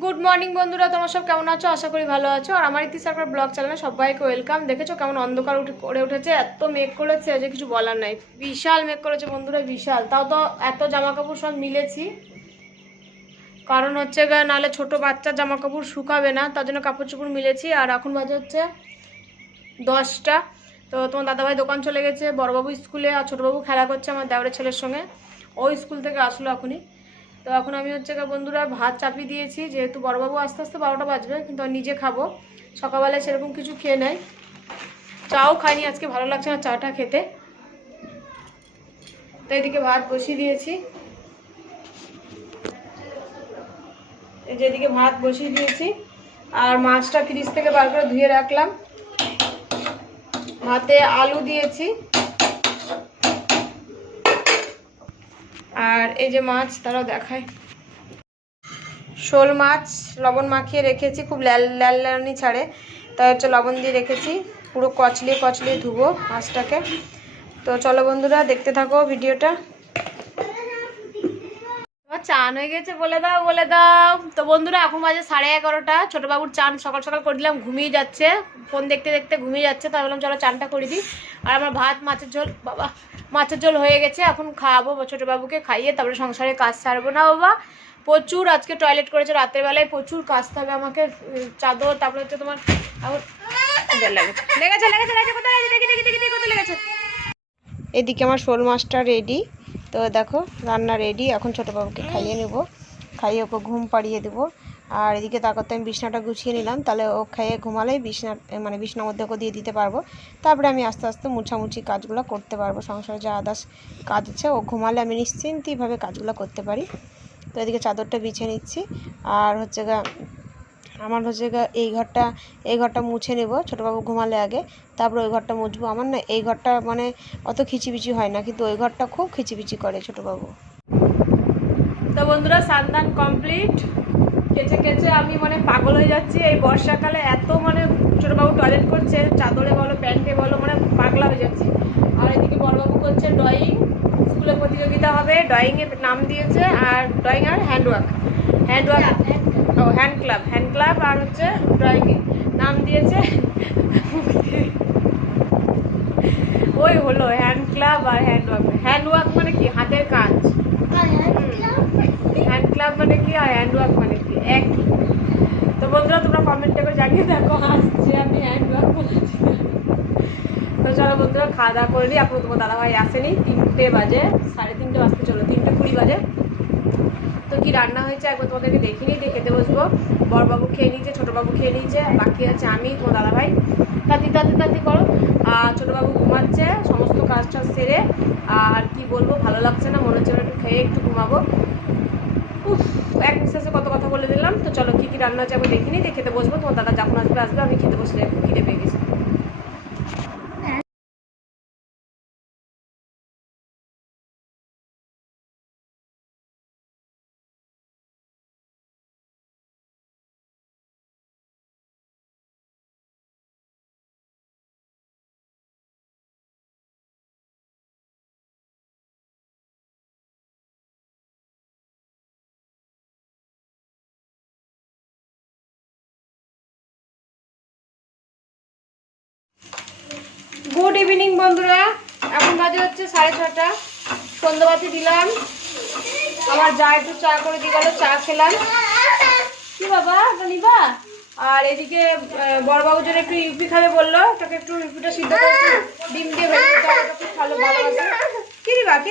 Good morning বন্ধুরা, তোমার সব কেমন আছো? আশা করি ভালো আছো। আর আমার ইতি সরকার ব্লগ চ্যানেলে সবাইকে ওয়েলকাম দেখেছ কেমন অন্ধকার উঠে করে উঠেছে? এত মেঘ করেছে যে কিছু বলার নাই। বিশাল মেঘ করেছে বন্ধুরা, বিশাল। তাও তো এত জামা কাপড় সব মিলেছি। কারণ হচ্ছে নাহলে ছোট বাচ্চার জামা কাপড় শুকাবে না। তার জন্য কাপড় চোপড় মিলেছি। আর এখন বাজে হচ্ছে দশটা। তো তোমার দাদাভাই দোকান চলে গেছে, বড়বাবু স্কুলে। আর ছোটোবাবু খেলা করছে আমার দেওরের ছেলের সঙ্গে। ও স্কুল থেকে আসলো এখনই। তো এখন আমি হচ্ছে বন্ধুরা ভাত চাপিয়ে দিয়েছি, যেহেতু বড়বাবু আস্তে আস্তে বারোটা বাজবে, কিন্তু নিজে খাব। সকালবেলায় সেরকম কিছু খেয়ে নেয় চাও খাইনি, আজকে ভালো লাগছে না চাটা খেতে। তো এদিকে ভাত বসিয়ে দিয়েছি। এই যে ভাত বসিয়ে দিয়েছি, আর মাছটা ফ্রিজ থেকে বার করে ধুয়ে রাখলাম। ভাতে আলু দিয়েছি। আর এই যে মাছ, তারাও দেখায়। শোল মাছ লবণ মাখিয়ে রেখেছি, খুব ল্যাল ল্যাল লালনি ছাড়ে। তাই হচ্ছে লবণ দিয়ে রেখেছি, পুরো কচলিয়ে কচলিয়ে ধুবো মাছটাকে। তো চলো বন্ধুরা, দেখতে থাকো ভিডিওটা। চান হয়ে গেছে, বলে দাও বলে দাও। তো বন্ধুরা, এখন বাজে সাড়ে এগারোটা। ছোটো বাবুর চান সকাল সকাল করে দিলাম, ঘুমিয়ে যাচ্ছে। ফোন দেখতে দেখতে ঘুমিয়ে যাচ্ছে, তাই বললাম চলো চানটা করে দিই। আর আমার ভাত, মাছের ঝোল, বাবা, মাছের ঝোল হয়ে গেছে, এখন খাওয়াবো ছোটো বাবুকে খাইয়ে, তারপরে সংসারে কাজ ছাড়বো না বাবা, প্রচুর আজকে টয়লেট করেছে রাতের বেলায়, প্রচুর কাচতে হবে আমাকে চাদর, তারপরে হচ্ছে তোমার এখন লেগেছে। এদিকে আমার শোল মাছটা রেডি তো দেখো, রান্না রেডি এখন ছোটো বাবুকে খাইয়ে নেব। খাইয়ে ওকে ঘুম পাড়িয়ে দেবো। আর এদিকে তার করতে আমি বিছনাটা গুছিয়ে নিলাম। তাহলে ও খাইয়ে ঘুমালেই বিছনা মানে বিছনার মধ্যে ওকে দিয়ে দিতে পারব। তারপরে আমি আস্তে আস্তে মুছামুছি কাজগুলো করতে পারব। সংসারে যা আদার্স কাজ আছে, ও ঘুমালে আমি নিশ্চিন্তভাবে কাজগুলো করতে পারি। তো এদিকে চাদরটা বিছিয়ে নিচ্ছি। আর হচ্ছে গা আমার হচ্ছে গা এই ঘরটা এই ঘরটা মুছে নেব ছোটোবাবু ঘুমালে আগে তারপর ওই ঘরটা মুছবো। আমার না এই ঘরটা মানে অত খিচিবিচি হয় না কিন্তু ওই ঘরটা খুব খিচিবিচি করে ছোটোবাবু। তো বন্ধুরা সান্দান কমপ্লিট কেচে কেচে আমি মানে পাগল হয়ে যাচ্ছি। এই বর্ষাকালে এত মানে ছোটোবাবু টয়লেট করছে চাদরে বলো প্যান্টে বলো মানে পাগলা হয়ে যাচ্ছি। আর এদিকে বড়বাবু করছে ড্রয়িং স্কুলে প্রতিযোগিতা হবে ড্রয়িংয়ের নাম দিয়েছে আর ড্রয়িং আর হ্যান্ডওয়ার্ক হ্যান্ডওয়ার্ক ও হ্যান্ড ক্লাব হ্যান্ড ক্লাব আর হচ্ছে ড্রয়িংয়ে নাম দিয়েছে ওই হলো হ্যান্ড ক্লাব আর হ্যান্ডওয়ার্ক হ্যান্ডওয়ার্ক মানে কি? হাতের কাজ। হ্যান্ড ক্লাব মানে কি আর হ্যান্ড হ্যান্ডওয়ার্ক মানে কি? একই তো বন্ধুরা তোমরা কমেন্টে করে জানিয়ে দেখো আসছে আমি হ্যান্ডওয়ার্ক বলেছি তো চলো বন্ধুরা খাওয়া দাওয়া করে নিই। আপনার তোমার দাদাভাই আসেনি। তিনটে বাজে সাড়ে তিনটে বাজতে চলো। তিনটে কুড়ি বাজে। তো কি রান্না হয়েছে একবার তোমাদেরকে দেখিনি দিয়ে খেতে বসবো। বড়বাবু খেয়ে নিয়েছে, ছোটোবাবু খেয়ে নিয়েছে বাকি আছে আমি, তোমার দাদাভাই। তাতি তাতি তাতি করো। আর ছোটোবাবু ঘুমাচ্ছে, সমস্ত কাজ টাজ সেরে, আর কি বলব, ভালো লাগছে না, মনে হচ্ছে একটু খেয়ে একটু ঘুমাবো। এক নিঃশ্বাসে কত কথা বলে দিলাম। তো চলো, কি কি রান্না হচ্ছে একবার দেখিনি দিয়ে খেতে বসবো। তোমার দাদা যখন আসবে আসবে, আমি খেতে বসলে খিদে পেয়ে গেছি। ইভিনিং বন্ধুরা। এখন বাজে হচ্ছে সাড়ে ছটা। সন্ধ্যাবাতি দিলাম। আমার যা একটু চা করে দিয়ে গেল চা খেলাম। কি বাবা নিবা আর এদিকে আহ, বড়বাবুর জন্য একটু ইউপি খাবে বলল। তাকে একটু ইউপিটা সিদ্ধ করে ডিম দিয়ে ভেজে ভালো ভালোবাসে কি নিবা কি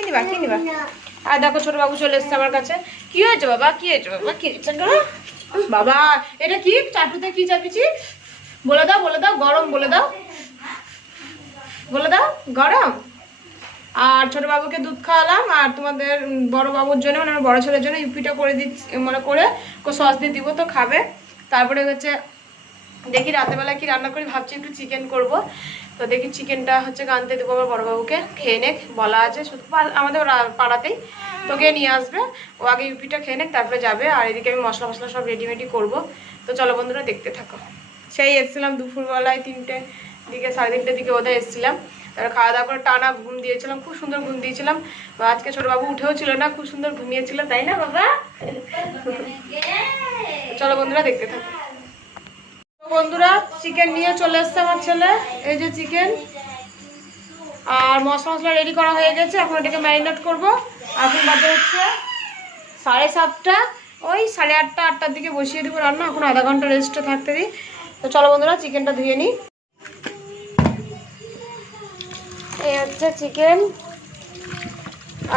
আর দেখো ছোট বাবু চলে এসছে আমার কাছে। কি হয়েছে বাবা কি হয়েছে বাবা? কি হয়েছে? বাবা এটা কি? চাটুতে কি চাপিছি বলে দাও বলে দাও গরম বলে দাও। বলে দাও, গরম? আর ছোট বাবুকে দুধ খাওয়ালাম, আর তোমাদের বড় বাবুর জন্য মানে আমার বড় ছেলের জন্য ইউপিটা করে দিচ্ছি মানে করে সস দিয়ে দিব, তো খাবে। তারপরে হচ্ছে দেখি রাতেরবেলা কি রান্না করি, ভাবছি একটু চিকেন করব। তো দেখি চিকেনটা হচ্ছে আনতে দেবো আমার বড়বাবুকে খেয়ে নেক, বলা আছে, শুধু আমাদের পাড়াতেই তোকে নিয়ে আসবে, ও আগে ইউপিটা খেয়ে নেক, তারপরে যাবে, আর এদিকে আমি মশলা মশলা সব রেডিমেডি করব। তো চলো বন্ধুরা, দেখতে থাকো। সেই এসেছিলাম দুপুরবেলায় তিনটে দিকে সাড়ে তিনটের দিকে ওদের এসেছিলাম। তারপরে খাওয়া দাওয়া করে টানা ঘুম দিয়েছিলাম, খুব সুন্দর ঘুম দিয়েছিলাম। তো আজকে ছোটবাবু উঠেও ছিল না, খুব সুন্দর ঘুমিয়েছিল, তাই না বাবা? চলো বন্ধুরা, দেখতে থাকো। বন্ধুরা চিকেন নিয়ে চলে এসছে আমার ছেলে, এই যে চিকেন আর মশলা মশলা রেডি করা হয়ে গেছে, এখন এটাকে ম্যারিনেট করব। এখন বাজে হচ্ছে সাড়ে সাতটা। ওই সাড়ে আটটা, আটটার দিকে বসিয়ে দেবো রান্না, এখন আধা ঘণ্টা রেস্টে থাকতে দিই। তো চলো বন্ধুরা চিকেনটা ধুয়ে নিই। এই হচ্ছে চিকেন।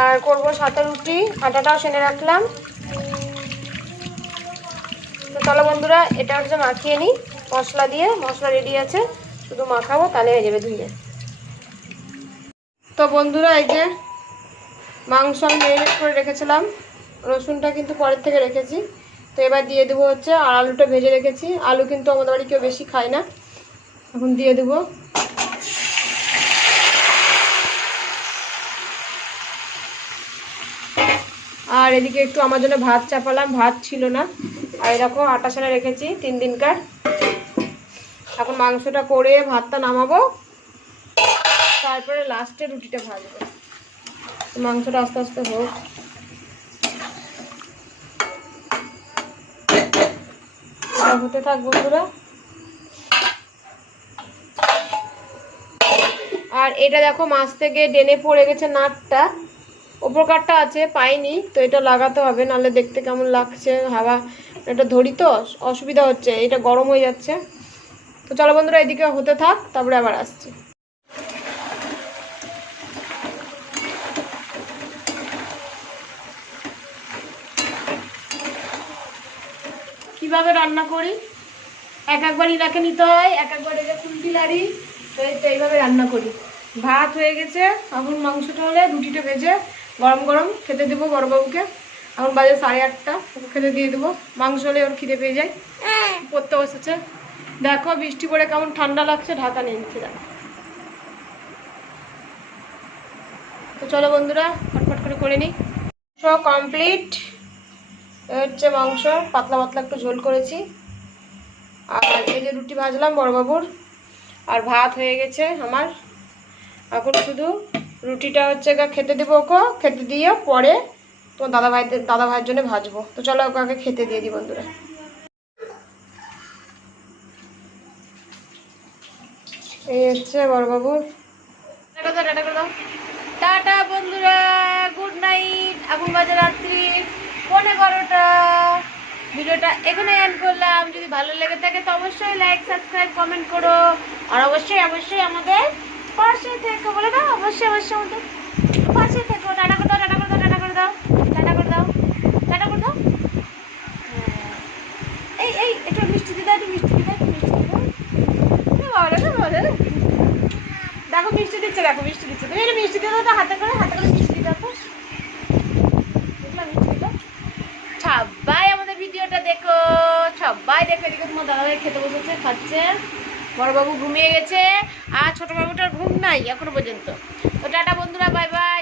আর করব সাথে রুটি, আটাটাও সেনে রাখলাম। তো চলো বন্ধুরা, এটা হচ্ছে মাখিয়ে নিই। মশলা দিয়ে, মশলা রেডি আছে। শুধু মাখাবো, তাহলে হয়ে যাবে ধুয়ে। তো বন্ধুরা, এই যে মাংস আমি ম্যারিনেট করে রেখেছিলাম। রসুনটা কিন্তু পরের থেকে রেখেছি। তো এবার দিয়ে দেবো হচ্ছে আর আলুটা ভেজে রেখেছি। আলু কিন্তু আমাদের বাড়ি কেউ বেশি খায় না। এখন দিয়ে দেবো। আর এদিকে একটু আমার জন্য ভাত চাপালাম, ভাত ছিল না। আর এরকম আটা সানা রেখেছি তিন দিনকার। এখন মাংসটা করে ভাতটা নামাবো। তারপরে লাস্টে রুটিটা ভাজবো। মাংসটা আস্তে আস্তে হোক। হতে থাক বন্ধুরা। আর এটা দেখো মাছ থেকে ডেনে পড়ে গেছে নাটটা। ওপর কাঠটা আছে, পাইনি, তো এটা লাগাতে হবে, নাহলে দেখতে কেমন লাগছে, হাওয়া, এটা ধরি তো, অসুবিধা হচ্ছে, এটা গরম হয়ে যাচ্ছে। তো চলো বন্ধুরা, এদিকে হতে থাক, তারপরে আবার আসছি। কীভাবে রান্না করি? এক একবার ইলাকে নিতে হয়, এক একবার এটা খুন্তি লাড়ি, তো এইভাবে রান্না করি। ভাত হয়ে গেছে এখন মাংসটা হলে রুটিটা ভেজে গরম গরম খেতে দেবো বড়বাবুকে। এখন বাজে সাড়ে আটটা, ওকে খেতে দিয়ে দেবো। মাংস হলে ওর খিদে পেয়ে যায়। পড়তে বসেছে। দেখো বৃষ্টি পড়ে কেমন ঠান্ডা লাগছে, ঢাকা নিয়ে নিচ্ছে দেখো তো চলো বন্ধুরা, ফটফট করে করে নিই। সব কমপ্লিট হচ্ছে মাংস, পাতলা পাতলা একটু ঝোল করেছি। আর এই যে রুটি ভাজলাম বড়বাবুর। আর ভাত হয়ে গেছে আমার। এখন শুধু রুটিটা হচ্ছে খেতে দেবো ওকে, খেতে দিয়ে পরে তোমার দাদা ভাইদের দাদা ভাইয়ের জন্য ভাজবো। তো চলো ওকে আগে খেতে দিয়ে দিই বন্ধুরা। এই হচ্ছে বড়বাবুর টাটা বন্ধুরা, গুড নাইট এখন বাজে রাত্রি, পৌনে বারোটা। ভিডিওটা এখানে এন্ড করলাম। যদি ভালো লেগে থাকে তো অবশ্যই লাইক সাবস্ক্রাইব কমেন্ট করো। আর অবশ্যই অবশ্যই আমাদের পাশে থেকো, বলে দাও, অবশ্যই অবশ্যই আমাদের পাশে থেকো টাটা করে দাও টাটা করে দাও টাটা করে দাও টাটা করে দাও টাটা করে দাও। হ্যাঁ। এই এই, একটু মিষ্টি দিদা একটু মিষ্টি দিদা একটু মিষ্টি দিদা না বলে দেখো, মিষ্টি দিচ্ছে, দেখো, মিষ্টি দিচ্ছে। তুমি এটা মিষ্টি দিয়ে দাও তো, হাতে করে হাতে করে মিষ্টি দাও। সবাই আমাদের ভিডিওটা দেখো, সবাই দেখো, এদিকে তোমার দাদাভাই খেতে বসেছে, খাচ্ছে। বড়বাবু ঘুমিয়ে গেছে, আর ছোট বাবুটার ঘুম নাই এখনও পর্যন্ত। তো টাটা বন্ধুরা বাই বাই